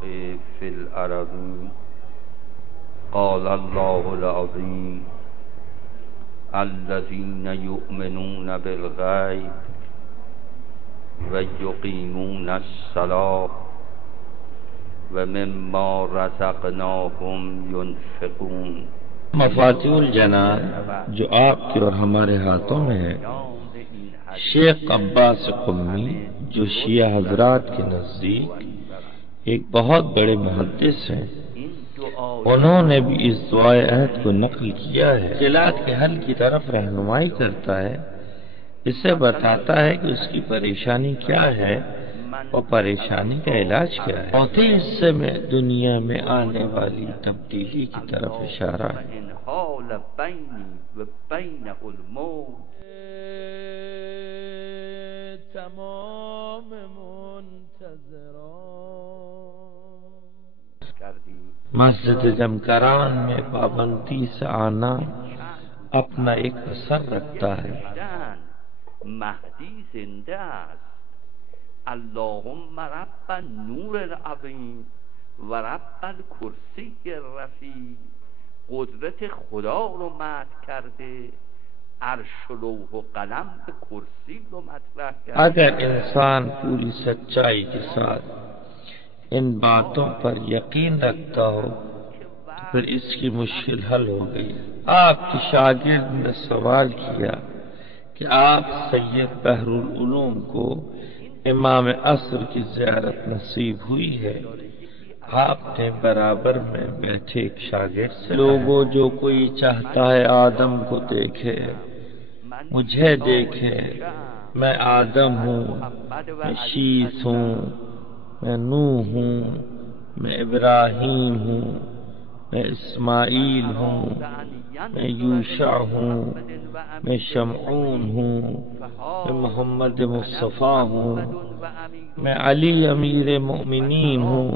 Fill अरज़ी क़ाल अल्लाहुल अज़ीम अल्लज़ीना युमिनूना bill ग़ैब व युक़ीमूनस सलाह व मिम्मा रज़क़नाहुम युनफ़िक़ून। मफ़ातिहुल जनान जो आपके और हमारे हाथों में है, शेख अब्बास क़ुम्मी जो शिया हज़रात के नज़दीक एक बहुत बड़े मुहद्दिस हैं, उन्होंने भी इस दुआए अहद को नक़ल किया है। मुश्किलात के हल की तरफ रहनुमाई करता है, इसे बताता है कि उसकी परेशानी क्या है और परेशानी का इलाज क्या है। चौथे हिस्से में दुनिया में आने वाली तब्दीली की तरफ इशारा है। मस्जिद जमकरान में पाबंदी से आना अपना एक असर रखता है। महदी जिंदा است اللهم رب النور العظیم و رب الکرسی الرفیع قدرت خدا رو مدح کرده، عرش و لوح و قلم به کرسی رو مطرح کرده। अगर इंसान पूरी सच्चाई के साथ इन बातों पर यकीन रखता हो तो फिर इसकी मुश्किल हल हो गई। आपके शागिर्द ने सवाल किया कि आप सैयद बहरुल उलूम को इमाम असर की ज़ियारत नसीब हुई है? आपने बराबर में बैठे एक शागिर्द से, लोगों जो कोई चाहता है आदम को देखे, मुझे देखे, मैं आदम हूँ, मैं शीस हूँ, मैं नूह हूँ, मैं इब्राहीम हूँ, मैं इस्माइल हूँ, मैं यूशा हूँ, मैं शमऊन हूँ, मैं मोहम्मद मुस्तफ़ा हूँ, मैं अली अमीर मोमिनीन हूँ।